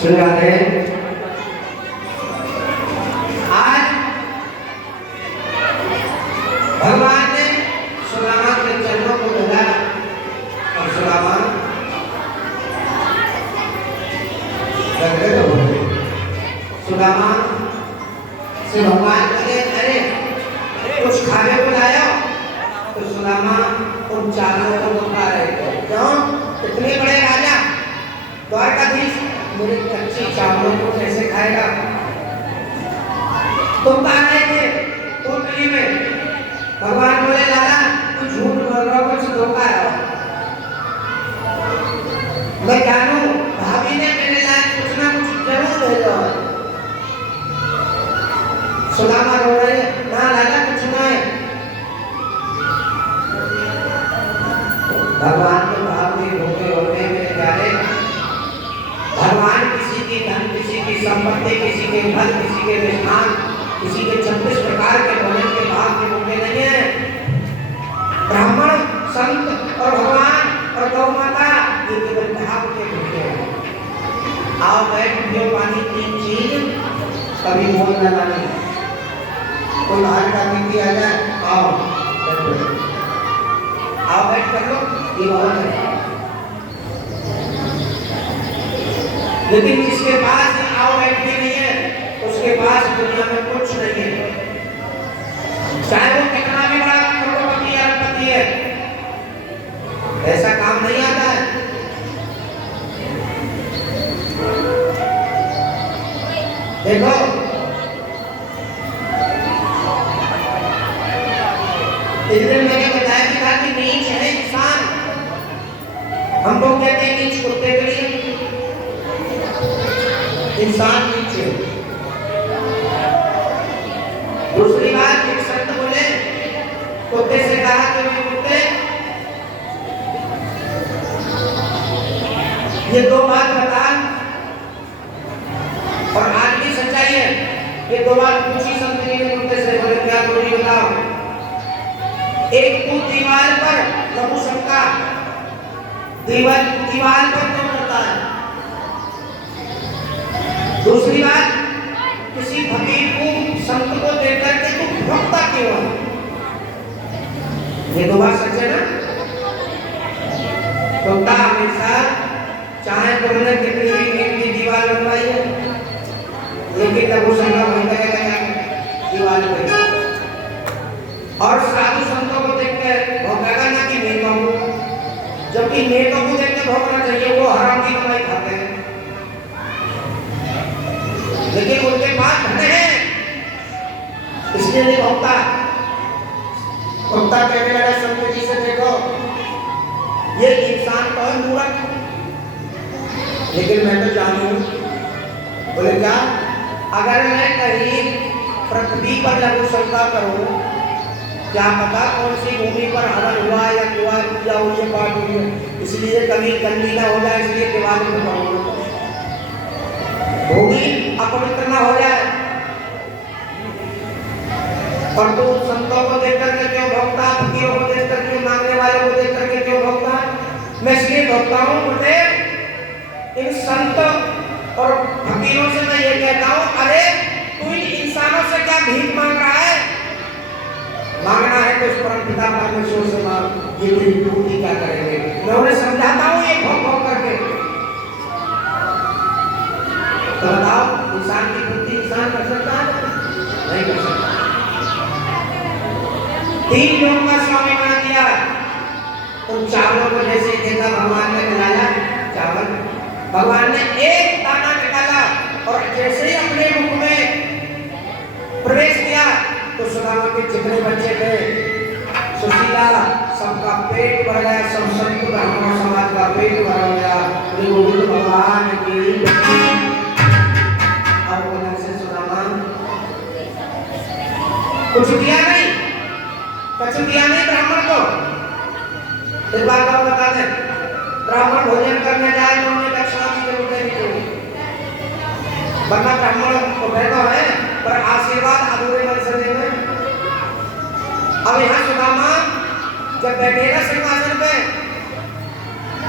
सुनाते आज भगवान ने सुदामा के चरणों को धोया और सुदामा सुदामा से भगवान कहे अरे कुछ खाने को लाया तो सुदामा उन चारों को बता रहे थे क्यों इतने बड़े राजा द्वारकाधीश मेरे कच्चे चावलों को कैसे खाएगा तुम कहा रहे थे टोकरी में भगवान बोले लाला तू झूठ बोल रहा हो कुछ धोखा है मैं जानू भाभी ने मेरे लिए कुछ ना कुछ जरूर भेजा है सुदामा रो रहे ना लाला कुछ ना है भगवान के भाव में धोखे होते मेरे प्यारे भगवान किसी की धन किसी की संपत्ति किसी के घर किसी के विधान किसी के 26 प्रकार के भोजन के भाव के भूखे नहीं है ब्राह्मण संत और भगवान और गौ माता ये केवल भाव के भूखे हैं आओ बैठ पियो पानी 3 चीज कभी बोलना नहीं कोई बाहर का व्यक्ति आ जाए आओ बैठ कर लो ये बहुत है लेकिन जिसके पास आओ बैठ भी नहीं है उसके पास दुनिया में कुछ नहीं है चाहे वो कितना भी बड़ा करोड़पति या अरबपति है ऐसा काम नहीं आता है देखो इस दिन मैंने बताया भी था कि नीच है इंसान हम लोग कहते हैं नीच कुत्ते के लिए इंसान नीच है दूसरी बात एक संत बोले कुत्ते से कहा कि वे कुत्ते ये 2 बात बता और आज भी सच्चाई है ये 2 बात पूछी संत जी ने कुत्ते से बोले क्या दूरी बताओ एक तो दीवार पर लघु शंका दीवार पर क्यों करता है दूसरी बात किसी फकीर को संत को देकर के तू भक्ता क्यों है ये 2 बात सच है ना कुत्ता हमेशा चाहे तुमने कितनी भी ईंट की दीवार बनवाई है लेकिन लघु शंका वहीं करेगा दीवार पर और साधु संतों को देख के भौंकेगा ना कि नेता हूं जबकि नेता को देख के भौंकना चाहिए वो हराम की कमाई खाते हैं लेकिन उनके पास धन है इसलिए नहीं भौंकता कुत्ता कहने लगा संत जी से देखो ये इंसान तो है मूर्ख लेकिन मैं तो जानू बोले क्या अगर मैं कहीं पृथ्वी पर लघु शंका करूं क्या पता कौन सी भूमि पर हवन हुआ या कुआ पूजा हुई है पाठ हुई है इसलिए कभी गंदी ना हो जाए इसलिए दिवाली में पढ़ूंगा भूमि अपवित्र ना हो जाए और तू संतों को देख करके क्यों भोगता फकीरों को देख करके मांगने वालों को देख करके क्यों भोगता मैं इसलिए भोगता हूँ मुझे इन संत और फकीरों से मैं ये कहता हूँ अरे तू इन इंसानों से क्या भीख मांग रहा है मांगना है तो इस परम पिता परमेश्वर से मांग ये तेरी पूर्ति क्या करेंगे मैं उन्हें समझाता हूँ ये भोग भोग करके तो बताओ इंसान की पूर्ति इंसान कर सकता है नहीं कर सकता 3 लोगों का स्वामी बना दिया उन चावलों को जैसे देखा भगवान ने खिलाया चावल भगवान ने एक दाना निकाला और जैसे ही अपने मुख में प्रवेश किया तो सुदामा के जितने बच्चे थे सुशीला सबका पेट भर गया सब संत ब्राह्मण समाज का पेट भर गया गोविंद भगवान की अब बोला से सुदामा कुछ दिया नहीं ब्राह्मण को इस बात को बता दें ब्राह्मण भोजन करने जाए तो उन्हें दक्षिणा की जरूरत नहीं चाहिए वरना ब्राह्मण को बैठा है पर आशीर्वाद अधूरे मन से देंगे अब यहाँ सुदामा जब बैठेगा सिंहासन पे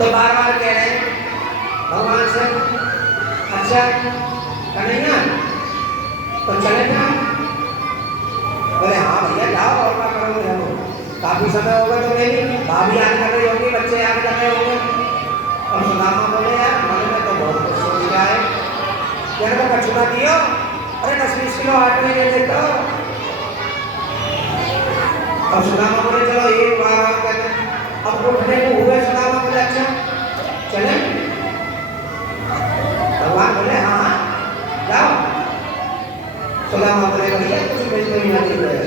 तो बार बार कह रहे हैं भगवान से, अच्छा कन्हैया तो चले ना? बोले हाँ भैया जाओ, और क्या करोगे हम, काफी समय हो गया, तो मेरी भाभी याद कर रही होगी, बच्चे याद कर रहे होंगे। और सुदामा बोले यार मन में तो बहुत कुछ सोच रहा है, तेरे को कछुआ दियो, अरे 10-20 किलो आटे दे देता। अब सुदामा बोले चलो एक बार कहते, अब उठने को हुए सुदामा बोले अच्छा चले? भगवान बोले हाँ जाओ। सुदामा बोले भैया कुछ मिलते ही नहीं रहे,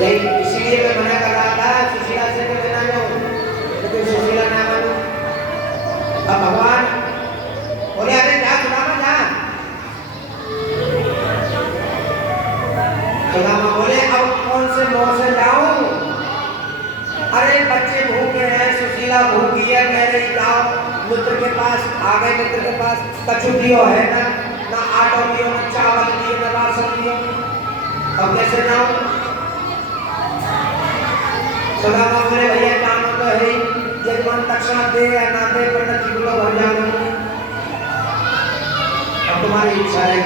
यही इसीलिए मैं मना कर रहा था सुशीला से कि मैं ना जाऊं, लेकिन सुशीला ना मानू। अब भगवान बोले अरे जा सुदामा जा। सुदामा बोले अब कौन से मोह से जाऊं? अरे बच्चे भूखे हैं, सुशीला भूखी है, कह रही जाओ मित्र के पास। आ गए मित्र के पास, कछु दियो है ना आटो दियो, ना चावल दियो, ना राशन दियो, अब कैसे जाऊं? सुदामा बोले भैया काम तो है ही, यजमान दक्षिणा दे या ना दे पर न किलो भर जाऊंगी, अब तुम्हारी इच्छा है।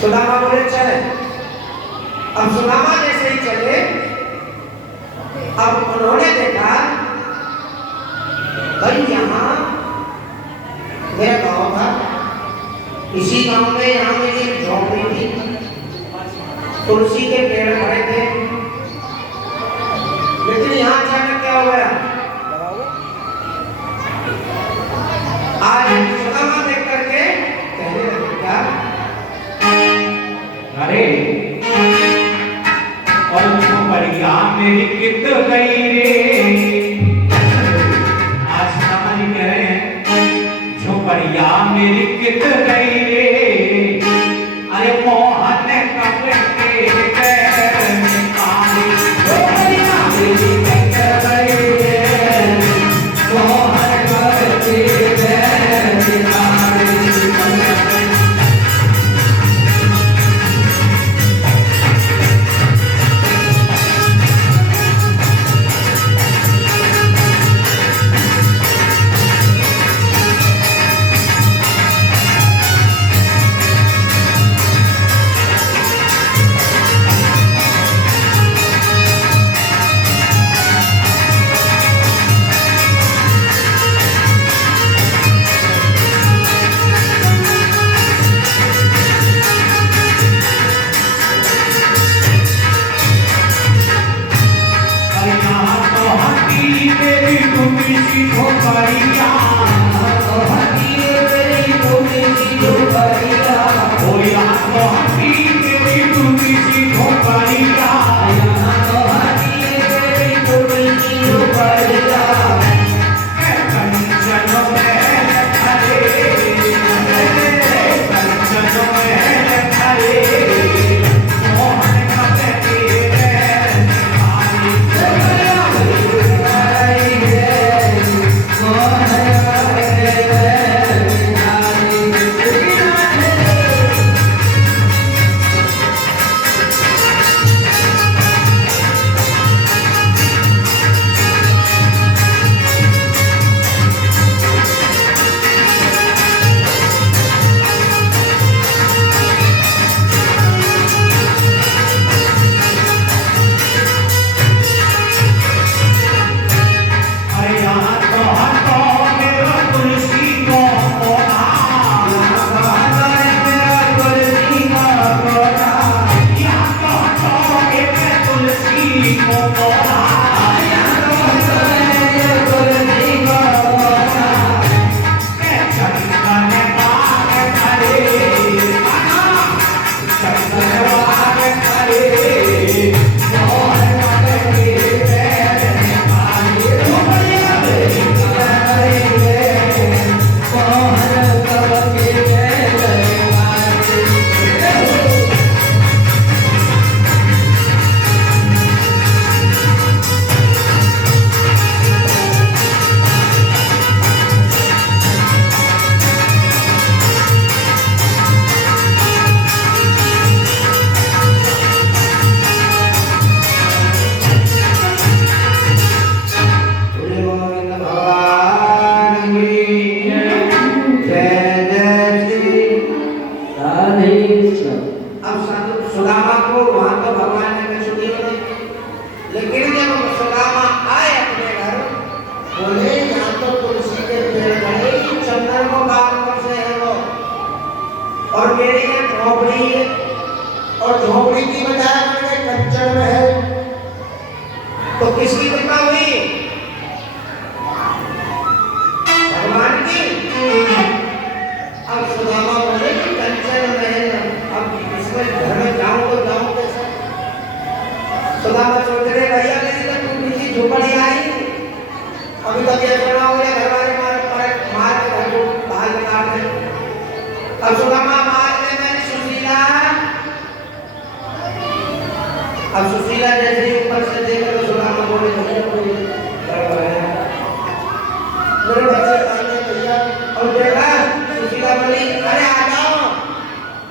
सुदामा बोले चले। अब सुदामा जैसे ही चले, अब उन्होंने देखा भाई यहाँ मेरा गांव था, इसी गांव में यहाँ मेरी एक झोपड़ी थी, तुलसी के पेड़ खड़े थे, लेकिन यहाँ अचानक क्या हो गया? आज सुदामा देख करके कहने लगे क्या? अरे और बढ़िया मेरी कित गई रे, आज समझ गए झोपड़िया मेरी कित गई रे। अरे मोहन कपड़े के पैर में काली झोपड़िया मेरी कित गई रे, मोहन कपड़े के पैर में काली। Oh लेकिन जब सुदामा आए अपने घर, बोले यहाँ तो तुलसी के पेड़ खड़े, चंदन को काम कर से है वो, और मेरी ये झोपड़ी है, और झोपड़ी की बजाय मैंने कंचन में है, तो किसकी कृपा हुई? भगवान की। अब सुदामा बोले कि कंचन महल, अब इसमें घर में जाऊं तो जाऊं कैसे? सुदामा सोच रहे भैया मेरी तो तू नीची झोपड़ी आई, अभी तक ये सुना हो गया घर वाले मार के घर को बाहर निकाल दे। अब सुदामा मार दे मैंने सुशीला, अब सुशीला जैसे ही ऊपर से देखकर तो सुदामा बोले भैया कोई मेरे बच्चे आने भैया, और देखा सुशीला बोली अरे आ जाओ,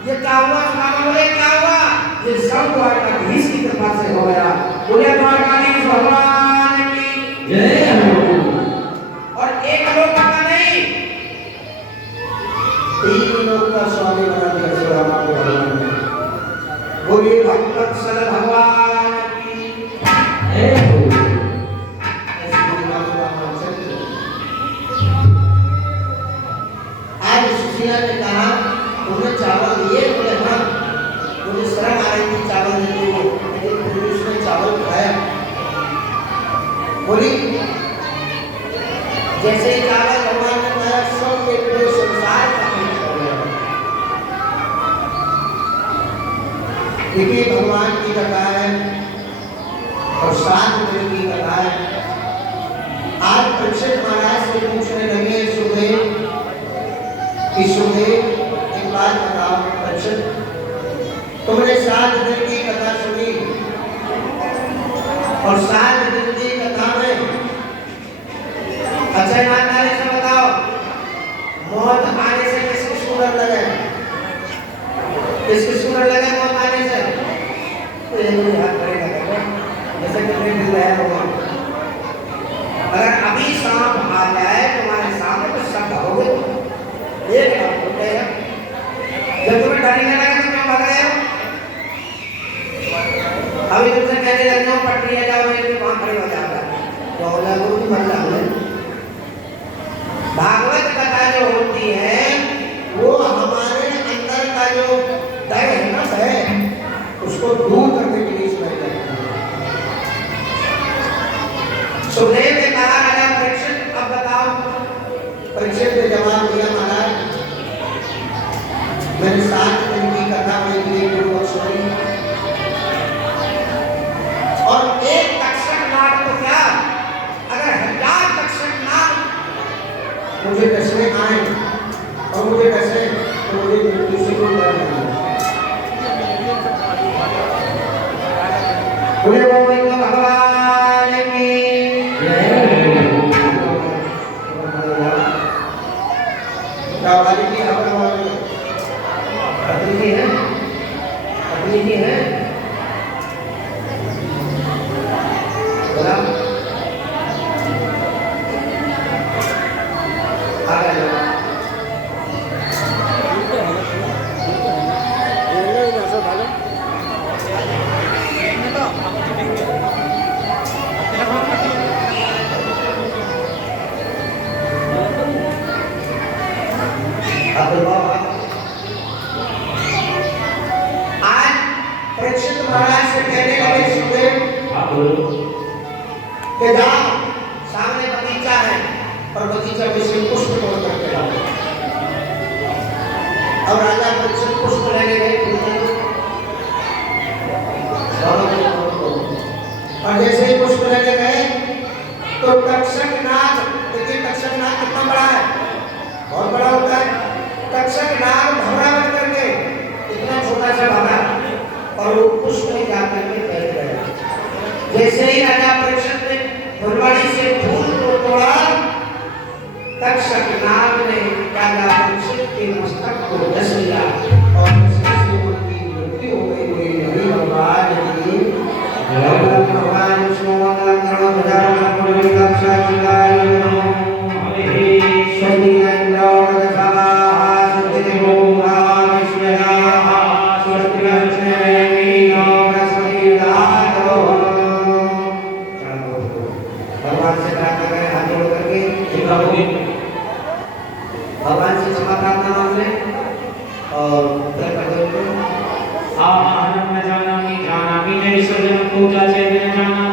ये क्या हुआ? सुदामा बोले क्या हुआ? ये सब द्वारकाधीश की कृपा से हो गया। बोले द्वारकाधीश भगवान की जय हो। और एक लोग का नहीं, तीन लोग का स्वामी बना दिया सुदामा को भगवान ने। बोलिए भक्तवत्सल भगवान की जय हो। आज सुशीला ने कहा तुमने चावल दिए? बोले हाँ, मुझे शर्म आ रही थी चावल देते हुए, लेकिन फिर भी उसने चावल खाया। बोली जैसे ही चावल भगवान ने खाया, सब के पूरे संसार का पेट हो गया। देखिए भगवान की कथा है और 7 दिन की कथा है। आज परीक्षित महाराज से पूछने लगे सुदेव कि सुदेव एक बात बताओ, परीक्षित तुमने 7 दिन की कथा सुनी और 7 दिन की कथा में अच्छा ईमानदारी से बताओ, मौत आने से किसको सुंदर लगे? किसको सुंदर लगे मौत आने से? तो ये मुझे हाथ करेगा जैसे कितने दिन रहे भगवान। अगर अभी सांप आ जाए तुम्हारे सामने तो सब भगोगे, एक बात हो गया। जब तुम्हें डर नहीं लगा तो क्यों भाग रहे हो? अभी तुमसे कहने लग जाओ पटरी है जाओ, मेरे वहां खड़े हो जाओगे तो हो जाओगे कि मर जाओगे। भागवत कथा जो होती है वो हमारे अंदर का जो डर है ना, भय, उसको दूर करने के लिए सुनाई जाती है। सुदेव ने कहा राजा परीक्षित अब बताओ। परीक्षित ने जवाब दिया महाराज मैंने 7 दिन की कथा मेरे लिए पूर्वक सुनी और एक तक्षक नाग तो क्या, अगर 1000 तक्षक नाग मुझे डसने आए और मुझे डसे तो मुझे मृत्यु से कोई डर नहीं है। बोले गोविंद भगवान की वाली की पत्नी है, पत्नी की है बोला आ गया आज परीक्षित महाराज से कहने लगे सुदेव के जाओ सामने बगीचा है और बगीचा में से पुष्प तोड़ करके लाओ। अब राजा परीक्षित पुष्प लेने गए और जैसे ही पुष्प लेने गए तो तक्षक नाग, देखिए तक्षक नाग कितना बड़ा है, बहुत बड़ा होता है। तक्षक नाग घबरा बन करके इतना छोटा सा भागा और वो पुष्प में जाकर के बैठ गया। जैसे ही राजा परीक्षित ने फुलवाड़ी से फूल को तोड़ा, तक्षक नाग ने राजा परीक्षित के मस्तक को डस लिया और उनकी मृत्यु हो गई। भगवान की भगवान विष्णु मंगलम करो भजानन पुरी रक्षा चिलाय हरे शनि इंद्र वदसा सत्यदेवो महाविष्णुया स्वस्ति लक्ष्मी नो बृहस्पति दातो लें और उत्तर कर दो। आवाहनं न जानामि जानामि नैष जन पूजा चैतन्य जानामि